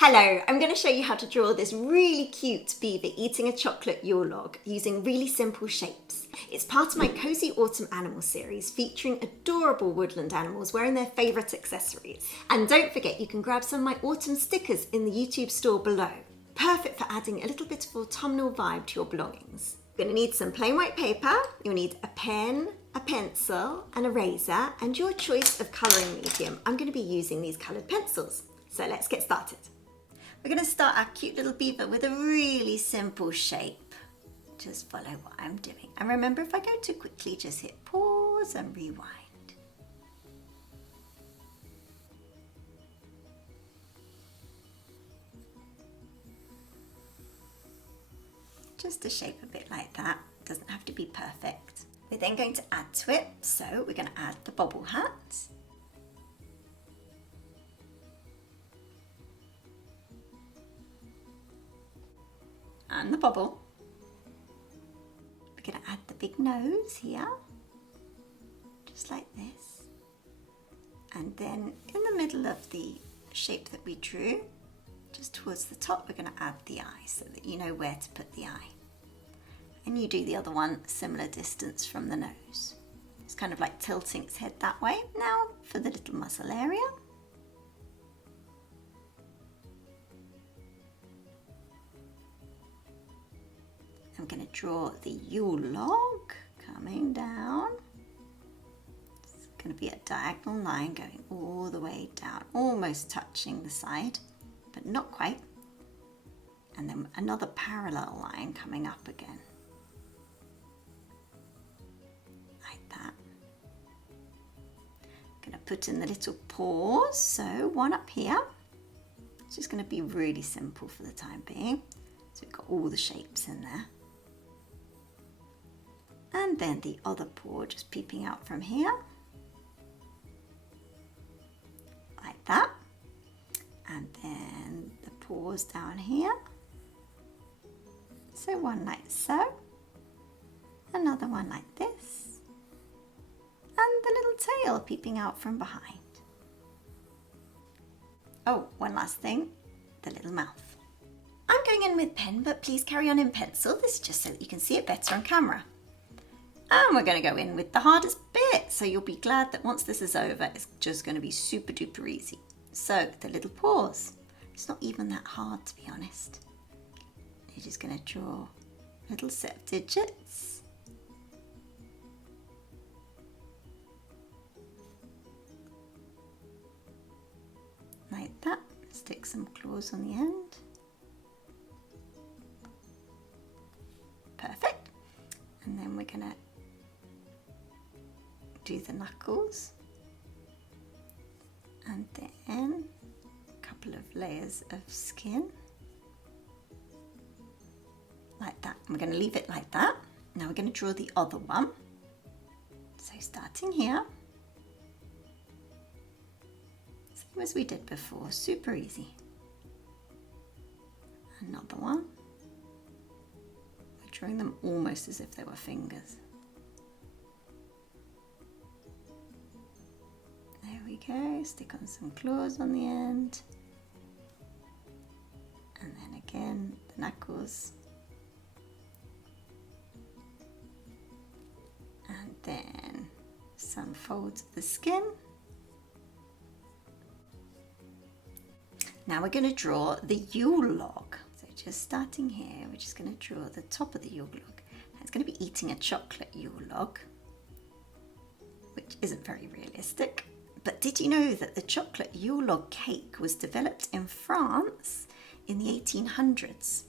Hello, I'm going to show you how to draw this really cute beaver eating a chocolate Yule log using really simple shapes. It's part of my Cozy Autumn Animal series featuring adorable woodland animals wearing their favourite accessories. And don't forget you can grab some of my autumn stickers in the YouTube store below. Perfect for adding a little bit of autumnal vibe to your belongings. You're going to need some plain white paper, you'll need a pen, a pencil and a eraser and your choice of colouring medium. I'm going to be using these coloured pencils. So let's get started. We're going to start our cute little beaver with a really simple shape. Just follow what I'm doing. And remember, if I go too quickly, just hit pause and rewind. Just a shape a bit like that. Doesn't have to be perfect. We're then going to add to it. So we're going to add the bobble hat. And the bobble. We're going to add the big nose here, just like this. And then in the middle of the shape that we drew, just towards the top, we're going to add the eye so that you know where to put the eye. And you do the other one similar distance from the nose. It's kind of like tilting its head that way. Now for the little muzzle area. I'm going to draw the Yule log coming down. It's going to be a diagonal line going all the way down, almost touching the side, but not quite. And then another parallel line coming up again. Like that. I'm going to put in the little paws, so one up here. It's just going to be really simple for the time being. So we've got all the shapes in there. And then the other paw just peeping out from here, like that. And then the paws down here. So one like so, another one like this, and the little tail peeping out from behind. Oh, one last thing, the little mouth. I'm going in with pen, but please carry on in pencil. This is just so that you can see it better on camera. And we're going to go in with the hardest bit, so you'll be glad that once this is over, it's just going to be super duper easy. So the little paws. It's not even that hard, to be honest. You're just going to draw a little set of digits. Like that. Stick some claws on the end. Perfect. And then we're going to do the knuckles, and then a couple of layers of skin like that. And we're going to leave it like that. Now we're going to draw the other one. So starting here, same as we did before, super easy. Another one. We're drawing them almost as if they were fingers. There we go, stick on some claws on the end. And then again, the knuckles. And then some folds of the skin. Now we're going to draw the Yule log. So just starting here, we're just going to draw the top of the Yule log. It's going to be eating a chocolate Yule log, which isn't very realistic. But did you know that the chocolate Yule log cake was developed in France in the 1800s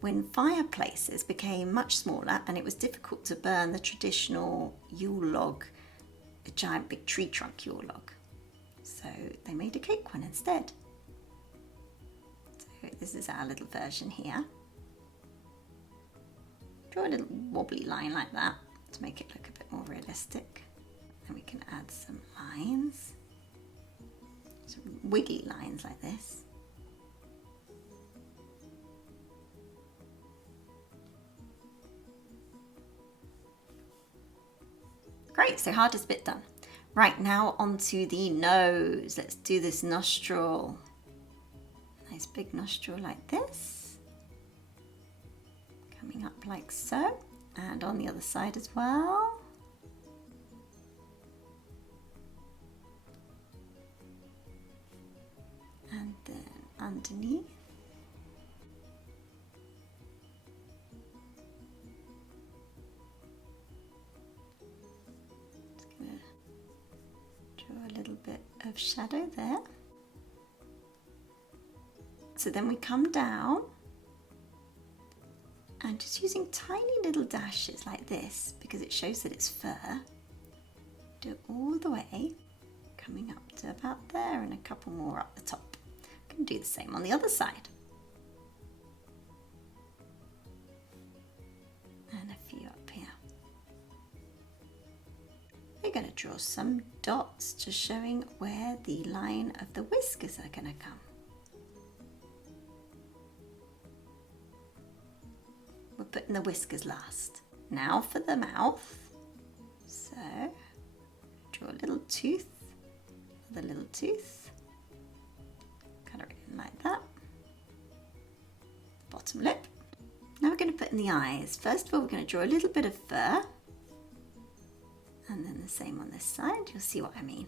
when fireplaces became much smaller and it was difficult to burn the traditional Yule log, a giant big tree trunk Yule log. So they made a cake one instead. So this is our little version here. Draw a little wobbly line like that to make it look a bit more realistic. And we can add some lines, some wiggly lines like this. Great, so hardest bit done. Right, now onto the nose. Let's do this nostril. Nice big nostril like this. Coming up like so. And on the other side as well. And then underneath. Just going to draw a little bit of shadow there. So then we come down and just using tiny little dashes like this because it shows that it's fur. Do it all the way, coming up to about there and a couple more up the top. I can do the same on the other side. And a few up here. We're going to draw some dots just showing where the line of the whiskers are going to come. We're putting the whiskers last. Now for the mouth. So, draw a little tooth, another little tooth. Colour it in like that. Bottom lip. Now we're going to put in the eyes. First of all, we're going to draw a little bit of fur. And then the same on this side. You'll see what I mean.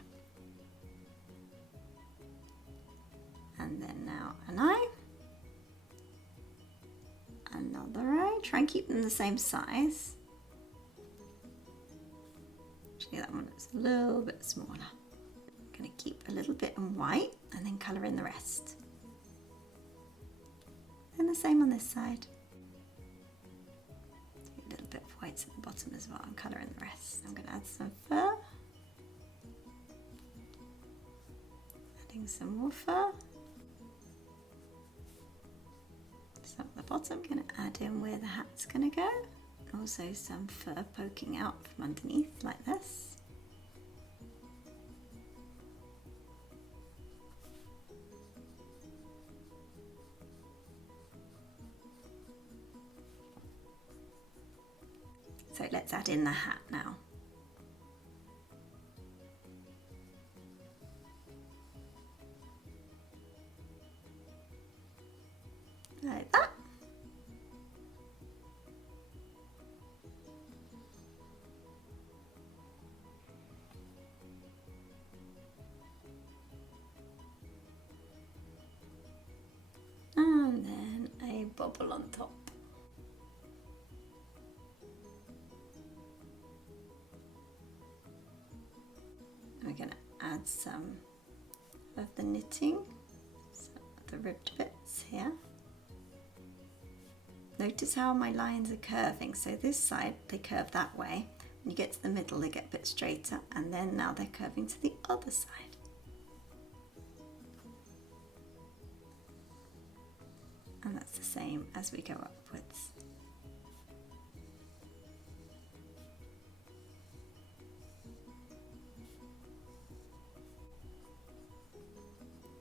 And then now an eye. Another eye. Try and keep them the same size. Actually, that one is a little bit smaller. I'm going to keep a little bit in white and then colour in the rest. And the same on this side. Do a little bit of whites at the bottom as well and colour in the rest. I'm going to add some fur. Adding some more fur. Some at the bottom, going to add in where the hat's going to go. Also some fur poking out from underneath like this. So let's add in the hat now. Like that. And then a bobble on top. We're going to add some of the knitting, some of the ribbed bits here. Notice how my lines are curving. So this side, they curve that way. When you get to the middle, they get a bit straighter. And then now they're curving to the other side. And that's the same as we go upwards.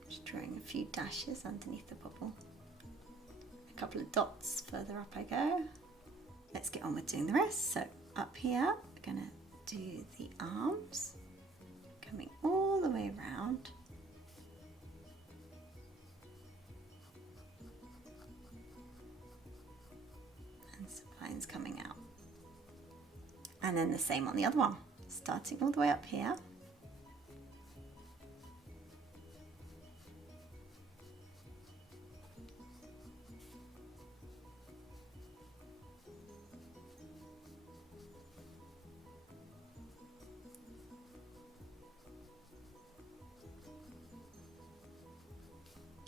Just drawing a few dashes underneath the bobble. A couple of dots further up I go. Let's get on with doing the rest. So up here, we're going to do the arms, coming all the way around. And some lines coming out. And then the same on the other one, starting all the way up here.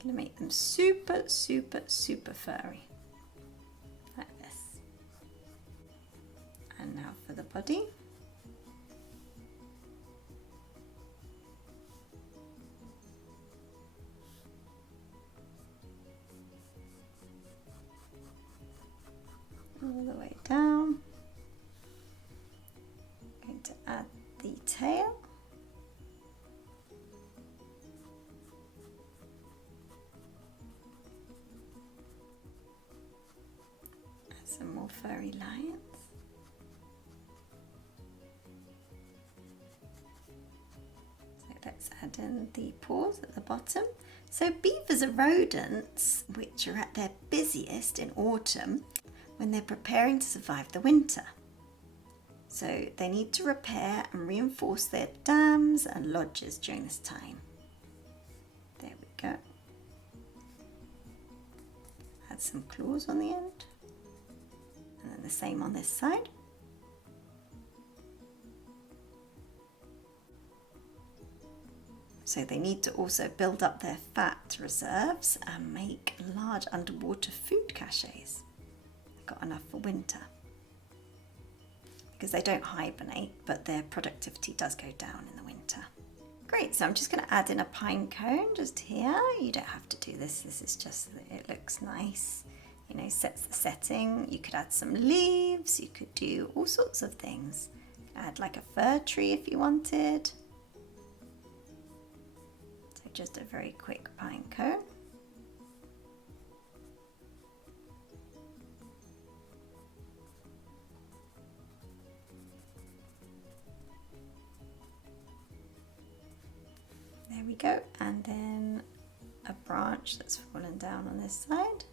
Gonna make them super, super, super furry. Like this. And now for the body. All the way down. Going to add the tail. Some more furry lines. So let's add add in the paws at the bottom. So beavers are rodents which are at their busiest in autumn when they're preparing to survive the winter. So they need to repair and reinforce their dams and lodges during this time. There we go. Add some claws on the end. And then the same on this side. So they need to also build up their fat reserves and make large underwater food caches. They've got enough for winter. Because they don't hibernate, but their productivity does go down in the winter. Great, so I'm just going to add in a pine cone just here. You don't have to do this, this is just that it looks nice. You know, sets the setting. You could add some leaves, you could do all sorts of things. Add like a fir tree if you wanted. So just a very quick pine cone. There we go, and then a branch that's fallen down on this side.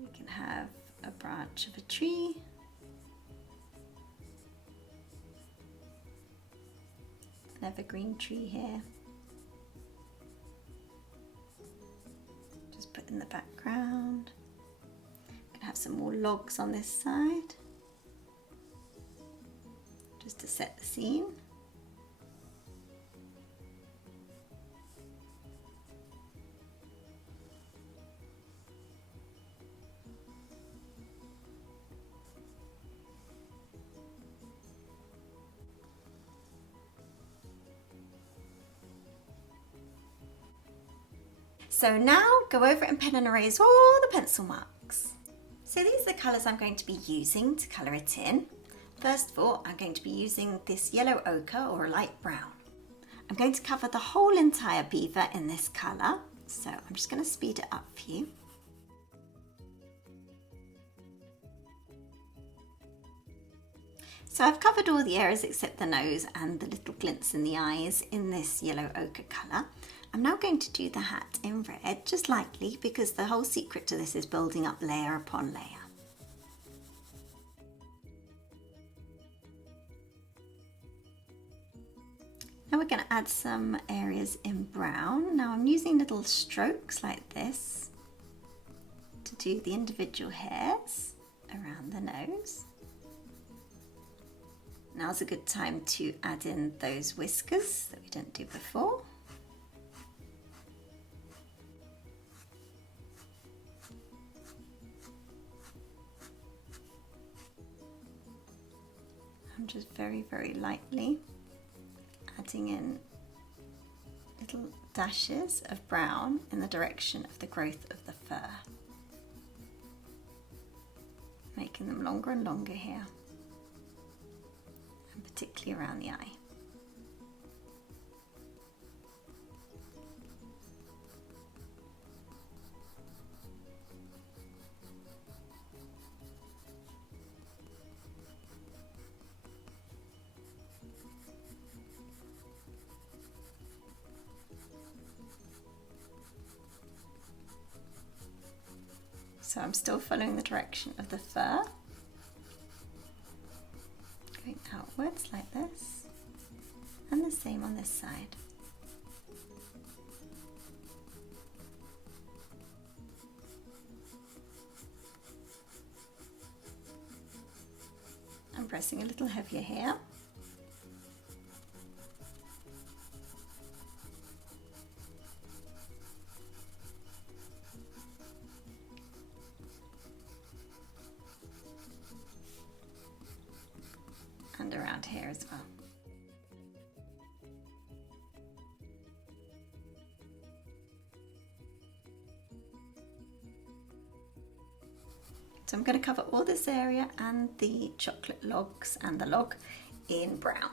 We can have a branch of a tree. An evergreen tree here. Just put in the background. We can have some more logs on this side. Just to set the scene. So now go over and pen and erase all the pencil marks. So these are the colours I'm going to be using to colour it in. First of all, I'm going to be using this yellow ochre or a light brown. I'm going to cover the whole entire beaver in this colour, so I'm just going to speed it up for you. So I've covered all the areas except the nose and the little glints in the eyes in this yellow ochre colour. I'm now going to do the hat in red, just lightly, because the whole secret to this is building up layer upon layer. Now we're going to add some areas in brown. Now I'm using little strokes like this to do the individual hairs around the nose. Now's a good time to add in those whiskers that we didn't do before. I'm just very, very lightly adding in little dashes of brown in the direction of the growth of the fur, making them longer and longer here, and particularly around the eye. So I'm still following the direction of the fur, going outwards like this, and the same on this side. I'm pressing a little heavier here. And around here as well. So I'm going to cover all this area and the chocolate logs and the log in brown.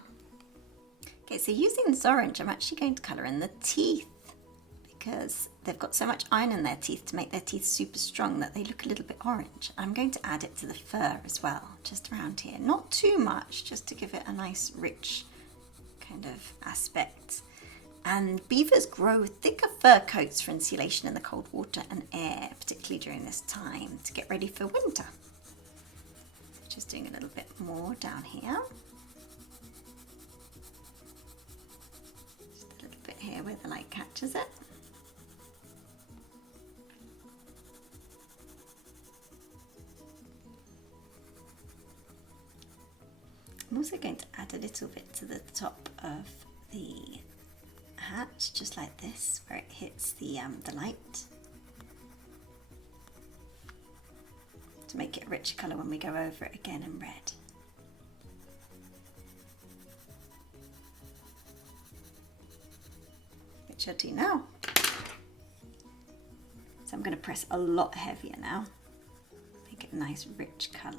Okay, so using this orange, I'm actually going to colour in the teeth because they've got so much iron in their teeth to make their teeth super strong that they look a little bit orange. I'm going to add it to the fur as well, just around here. Not too much, just to give it a nice rich kind of aspect. And beavers grow thicker fur coats for insulation in the cold water and air, particularly during this time, to get ready for winter. Just doing a little bit more down here. Just a little bit here where the light catches it. I'm also going to add a little bit to the top of the hat, just like this, where it hits the light, to make it a richer colour when we go over it again in red. Which I'll do now. So I'm going to press a lot heavier now, make it a nice rich colour.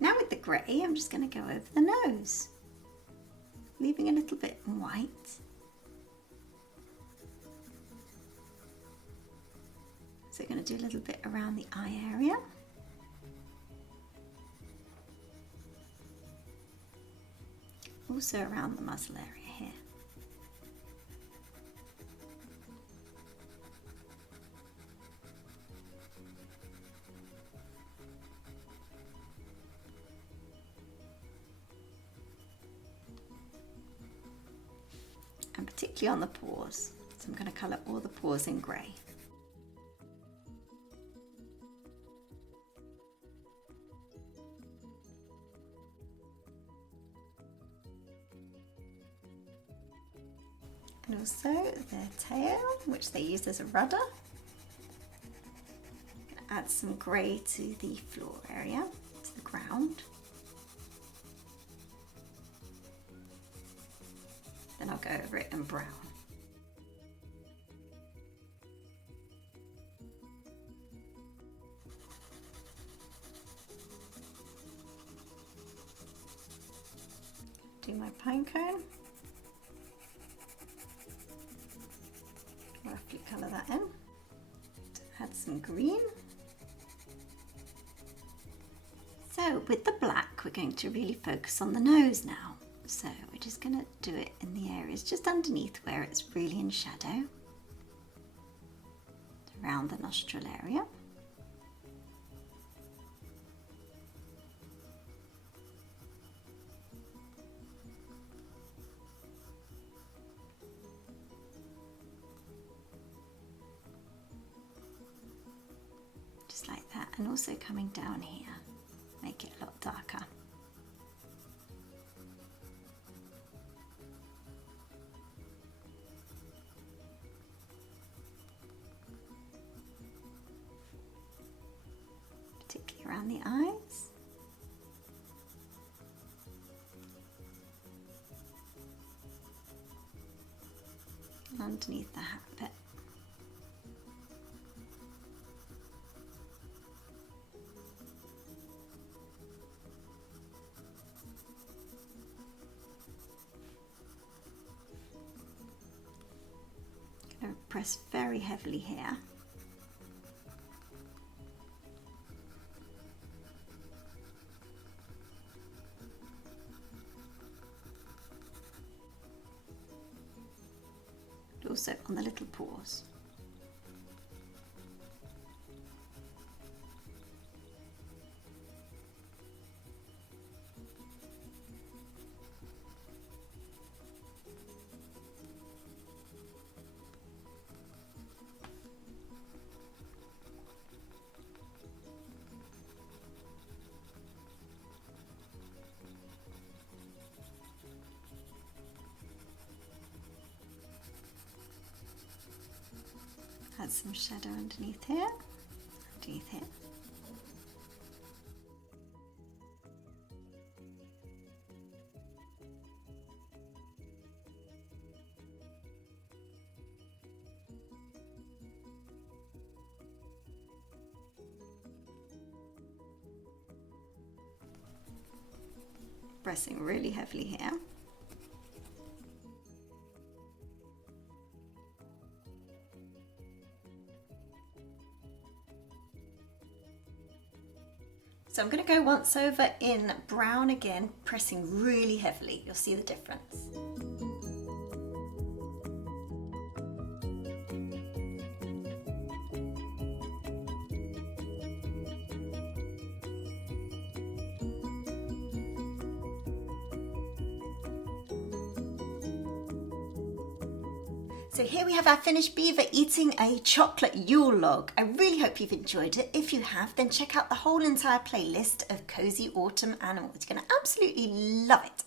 Now with the grey, I'm just going to go over the nose, leaving a little bit white. So I'm going to do a little bit around the eye area. Also around the muzzle area here. And particularly on the paws. So I'm going to colour all the paws in grey. And also their tail, which they use as a rudder. Add some grey to the floor area, to the ground. Then I'll go over it in brown. Do my pine cone. Roughly colour that in. Add some green. So with the black, we're going to really focus on the nose now. So we're just going to do it in the areas just underneath where it's really in shadow, around the nostril area. Just like that, and also coming down here, make it a lot darker. Particularly around the eyes. And underneath the hat bit. Going to press very heavily here. Also on the little paws. add some shadow underneath here, underneath here. Pressing really heavily here. So I'm going to go once over in brown again, pressing really heavily. You'll see the difference. So here we have our finished beaver eating a chocolate Yule log. I really hope you've enjoyed it. If you have, then check out the whole entire playlist of cozy autumn animals. You're going to absolutely love it.